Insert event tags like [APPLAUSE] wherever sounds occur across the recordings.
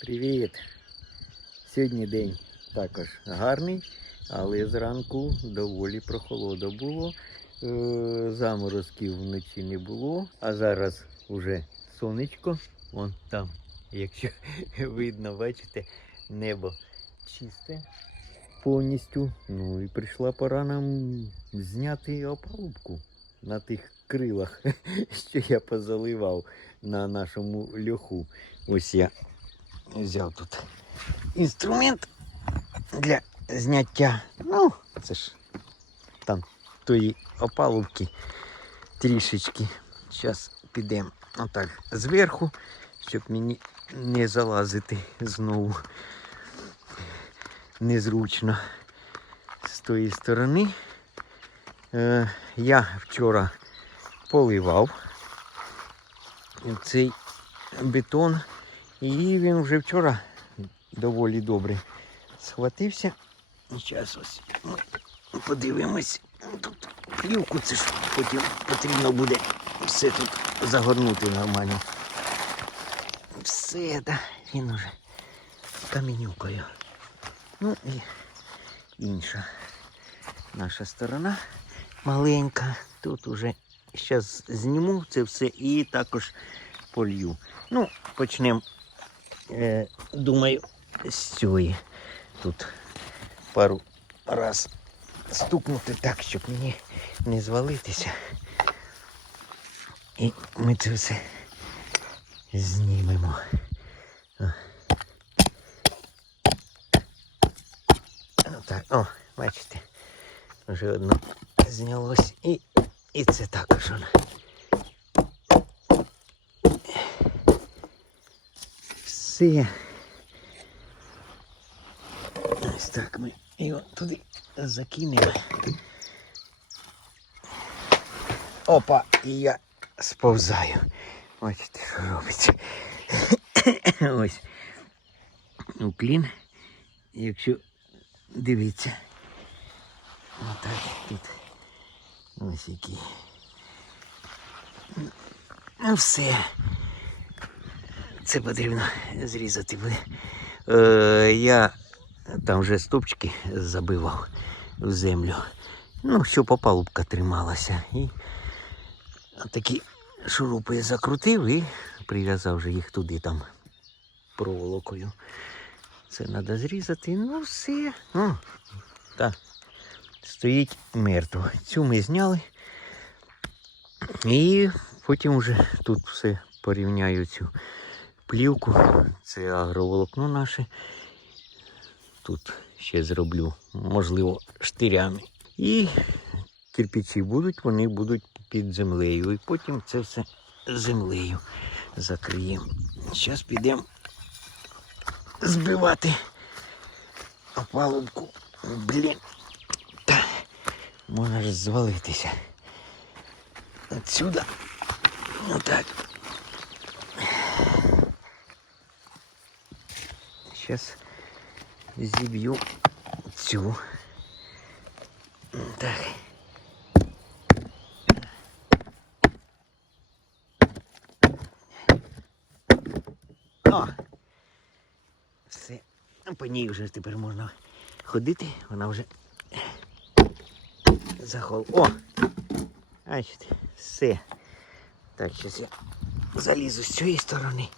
Привіт! Сьогодні день також гарний, але зранку доволі прохолодо було. Е, Заморозків вночі не було, а зараз уже сонечко. Вон там, якщо [LAUGHS] видно, бачите, небо чисте повністю. Ну і прийшла пора нам зняти опалубку на тих крилах, [LAUGHS] що я позаливав на нашому льоху. Ось я взяв тут інструмент для зняття. Ну, це ж там тої опалубки трішечки. Зараз підемо отак зверху, щоб мені не залазити знову незручно з тої сторони. Е, я вчора поливав цей бетон. І він вже вчора доволі добре схватився. І зараз ось ми подивимось. Тут плівку це ж потім потрібно буде все тут загорнути нормально. Все, да, він уже камінюкою. Ну і інша наша сторона маленька. Тут уже зараз зніму це все і також полью. Ну, почнемо, е, думаю, з. Тут пару раз стукнути так, щоб мені не звалитися. І ми це все знімемо. О. Так, о, бачите, вже одно знялось і, і це також. воно. Все. Ось так ми його туди закинемо. Опа, і я сповзаю. Бачите, що робиться. [COUGHS] Ось. Уклін. Якщо дивіться. Отак тут. Ось який. Ну все. Це потрібно зрізати. Е, я там вже стопчики забивав в землю. Ну, щоб опалубка трималася. І такі шурупи закрутив і прив'язав вже їх туди там проволокою. Це треба зрізати. Ну все. Ну, так. Стоїть мертво. Цю ми зняли. І потім вже тут все порівняю цю плівку. Це агроволокно наше. Тут ще зроблю, можливо, штирями. І кирпичі будуть, вони будуть під землею. І потім це все землею закриємо. Зараз підемо збивати опалубку. Блін. Та, можна ж звалитися. Отсюда. Отак. Сейчас зіб'ю цю. Так. О! Все. По ній вже тепер можна ходити, вона вже захол. О! Бачите, все. Так, зараз я залізу з цієї сторони.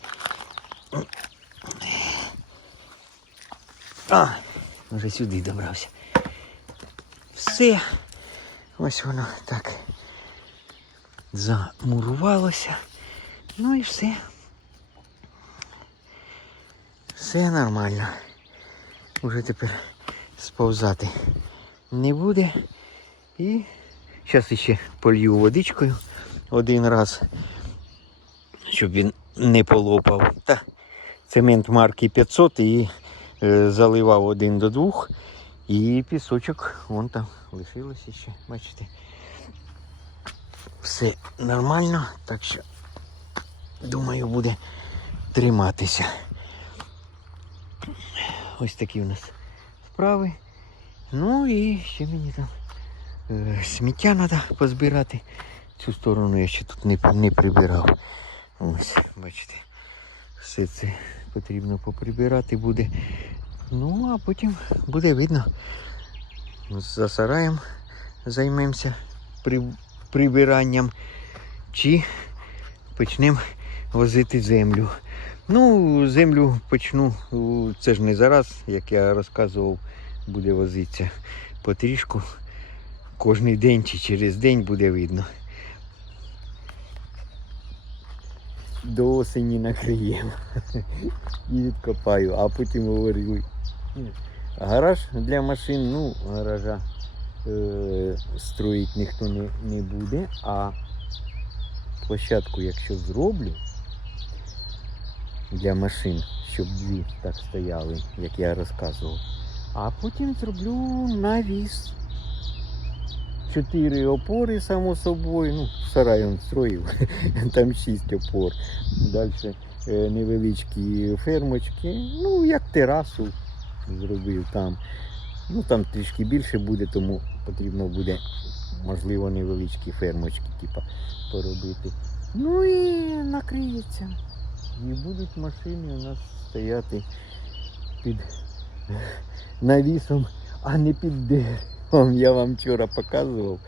А, вже сюди добрався. Все. Ось воно так замурувалося. Ну і все. Все нормально. Уже тепер сповзати не буде. І зараз ще полью водичкою один раз, щоб він не полопав. Та цемент марки 500 і заливав один до двох. І пісочок вон там лишилося ще, бачите. Все нормально, так що думаю буде триматися. Ось такі у нас справи. Ну і ще мені там е, сміття треба позбирати. Цю сторону я ще тут не, не прибирав. Ось, бачите, все це потрібно поприбирати буде. Ну, а потім буде видно. За сараєм займемося при, прибиранням чи почнемо возити землю. Ну, землю почну, це ж не зараз, як я розказував, буде возитися потрішку. Кожний день чи через день буде видно. До осені накриємо [LAUGHS] і відкопаю, а потім говорю. Гараж для машин, ну, гаража е, строїть ніхто не, не буде, а площадку, якщо зроблю для машин, щоб дві так стояли, як я розказував, а потім зроблю навіс. Чотири опори, само собою. Ну, сарай он строїв, [LAUGHS] там шість опор. Далі невеличкі фермочки, ну як терасу зробив там. Ну там трішки більше буде, тому потрібно буде, можливо, невеличкі фермочки, типа, поробити. Ну і накриється. І будуть машини у нас стояти під [LAUGHS] навісом, а не під деревом. Я вам вчора показував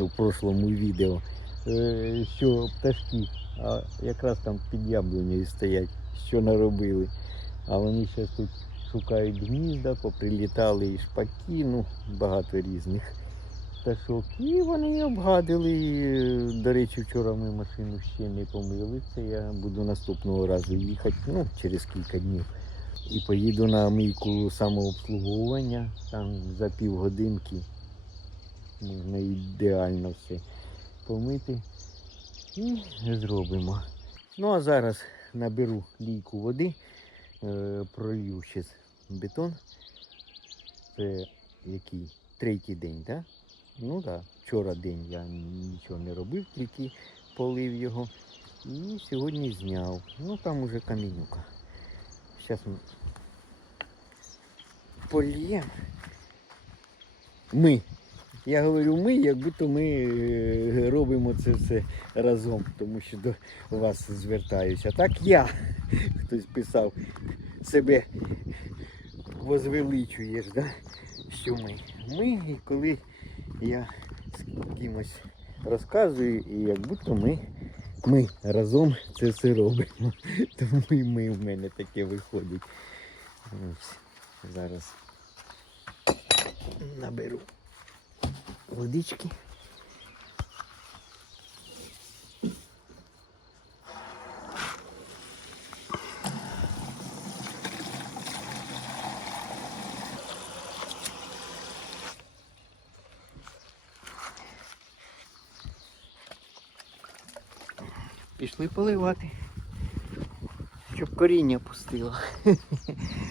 у прошлому відео, е, що пташки а якраз там під яблунею стоять, що наробили. А вони зараз тут шукають гнізда, поприлітали і шпаки, ну, багато різних пташок. І вони обгадили. До речі, вчора ми машину ще не помили. Я буду наступного разу їхати, ну, через кілька днів. І поїду на мийку самообслуговування, там за півгодинки можна ідеально все помити і зробимо. Ну а зараз наберу лійку води, е, пролью ще бетон. Це який третій день, так? Ну так, да. вчора день я нічого не робив, тільки полив його. І сьогодні зняв. Ну там уже камінюка. Зараз ми польємо. Ми. Я говорю ми, як будто ми е, робимо це все разом, тому що до вас звертаюся. Так я, хтось писав, себе возвеличуєш, да? що ми. Ми, і коли я з кимось розказую, і як будто ми, ми разом це все робимо. [LAUGHS] Тому і ми в мене таке виходить. Ось, зараз наберу водички. Пішли поливати, щоб коріння пустило. [LAUGHS]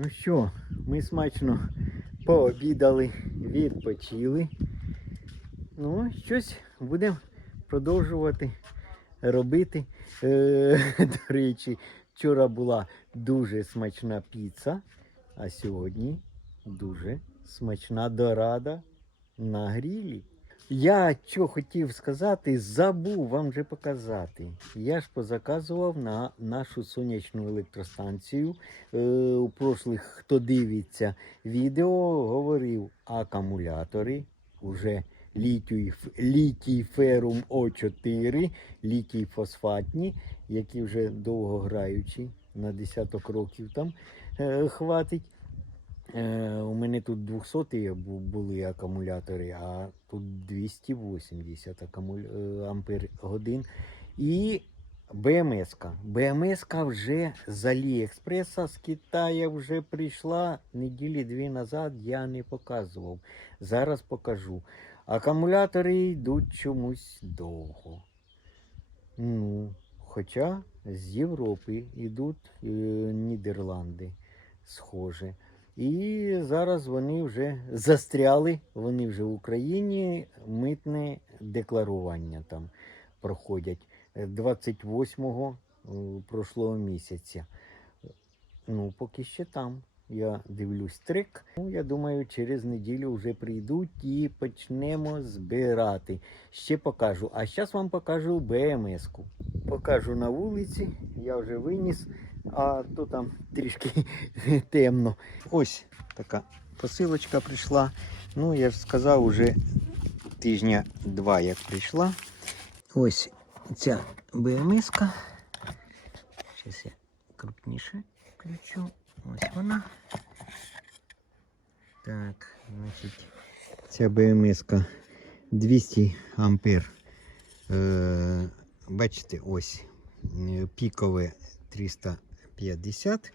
Ну що, ми смачно пообідали, відпочили. Ну, щось будемо продовжувати робити. Е, [LAUGHS] до речі, вчора була дуже смачна піца, а сьогодні дуже смачна дорада на грілі. Я що хотів сказати, забув вам же показати. Я ж позаказував на нашу сонячну електростанцію. Е, у прошлих, хто дивиться відео, говорив акумулятори уже літій, літій ферум О4, літій фосфатні, які вже довго граючі, на десяток років там е, хватить. Е, у мене тут 200 бу- були акумулятори, а тут 280 акумуля... е, ампер годин. І БМС-ка. БМС-ка вже з Аліекспреса з Китаю вже прийшла неділі дві назад, я не показував. Зараз покажу. Акумулятори йдуть чомусь довго. Ну, хоча з Європи йдуть е, Нідерланди, схоже. І зараз вони вже застряли, вони вже в Україні митне декларування там проходять е, 28-го е, прошлого місяця. Ну, поки ще там. Я дивлюсь трек. Ну, я думаю, через неділю вже прийдуть і почнемо збирати. Ще покажу. А зараз вам покажу БМС-ку. Покажу на вулиці. Я вже виніс, а то там трішки [LAUGHS] темно. Ось така посилочка прийшла. Ну, я ж сказав, уже тижня два як прийшла. Ось ця БМС. -ка. Зараз я крупніше включу. Ось вона. Так, значить, ця БМС 200 ампер. Е, бачите, ось е, пікове 300 50,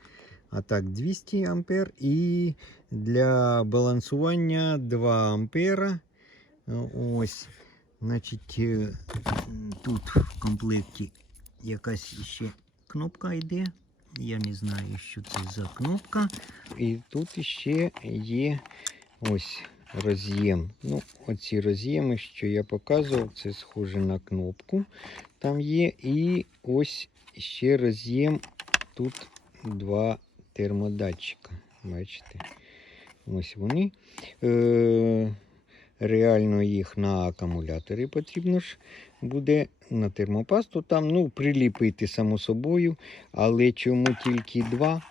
а так 200 ампер и для балансования 2 ампера. Ось, значит, Тут в комплекте якась еще кнопка йде. Я не знаю, що це за кнопка. И тут еще есть, ось разъем. Ну, вот Оці разъемы, что я показывал, это схоже на кнопку. Там есть и ось еще разъем. Тут два термодатчика. Бачите? Ось вони. Е- реально їх на акумулятори потрібно ж буде на термопасту там, ну, приліпити само собою. Але чому тільки два,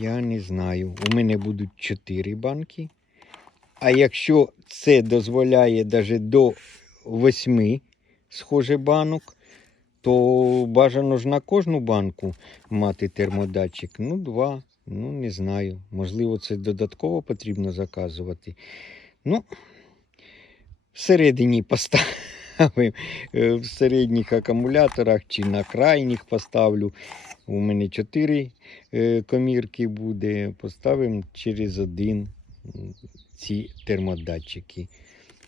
я не знаю. У мене будуть чотири банки. А якщо це дозволяє навіть до восьми схоже банок, то бажано ж на кожну банку мати термодатчик. Ну, два. Ну, не знаю. Можливо, це додатково потрібно заказувати. Ну, всередині поставимо. Е, В середніх акумуляторах чи на крайніх поставлю. У мене 4 комірки буде. Поставимо через один ці термодатчики.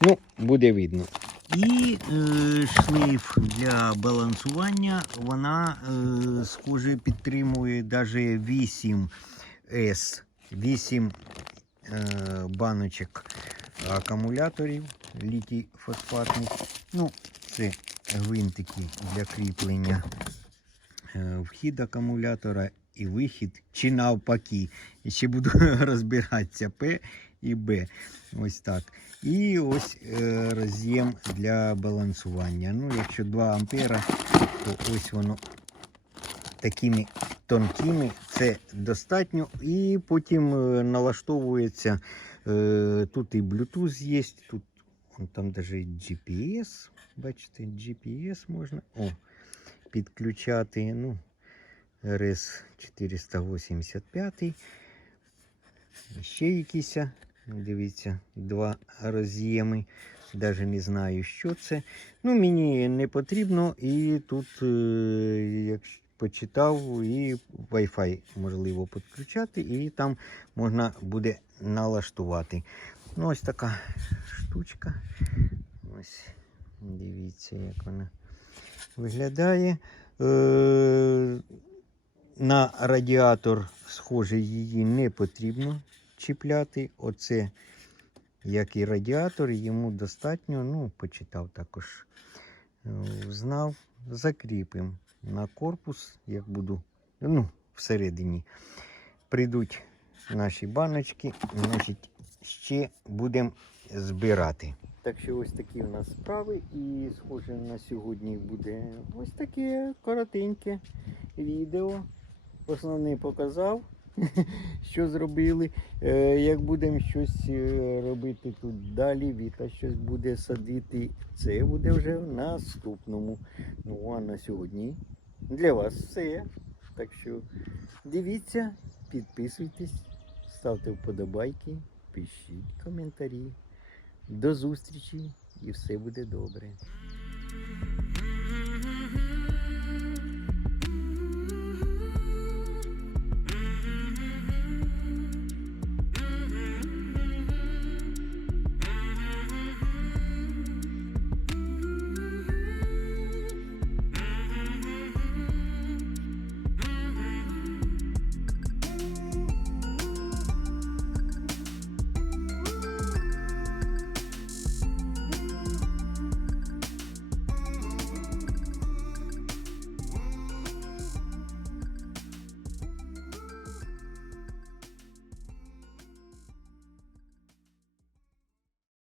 Ну, буде видно. І е, шлейф для балансування, вона, е, схоже, підтримує навіть 8 С, 8 е, баночок акумуляторів літій фосфатних. Ну, це гвинтики для кріплення е, вхід акумулятора і вихід, чи навпаки. Ще буду [LAUGHS] розбиратися П і Б. Ось так. І ось е, роз'єм для балансування. Ну, якщо 2 ампера, то ось воно такими тонкими, це достатньо. І потім е, налаштовується. Е, тут і Bluetooth є, тут он там даже GPS. Бачите, GPS можна о, підключати. Ну, RS 485. Ще якісь, дивіться, два роз'єми. Даже не знаю, що це. Ну, мені не потрібно. І тут, е, як почитав, і Wi-Fi можливо підключати, і там можна буде налаштувати. Ну, ось така штучка. Ось, дивіться, як вона виглядає. Е, на радіатор, схоже, її не потрібно чіпляти. Оце, як і радіатор, йому достатньо, ну, почитав також, е, знав, закріпимо на корпус, як буду, ну, всередині. Прийдуть наші баночки, значить, ще будемо збирати. Так що ось такі у нас справи. І схоже на сьогодні буде ось таке коротеньке відео. Основне показав, [LAUGHS] що зробили. Е, Як будемо щось е, робити тут далі, Віта щось буде садити, це буде вже в наступному. Ну а на сьогодні для вас все. Так що дивіться, підписуйтесь, ставте вподобайки, пишіть коментарі. До зустрічі і все буде добре.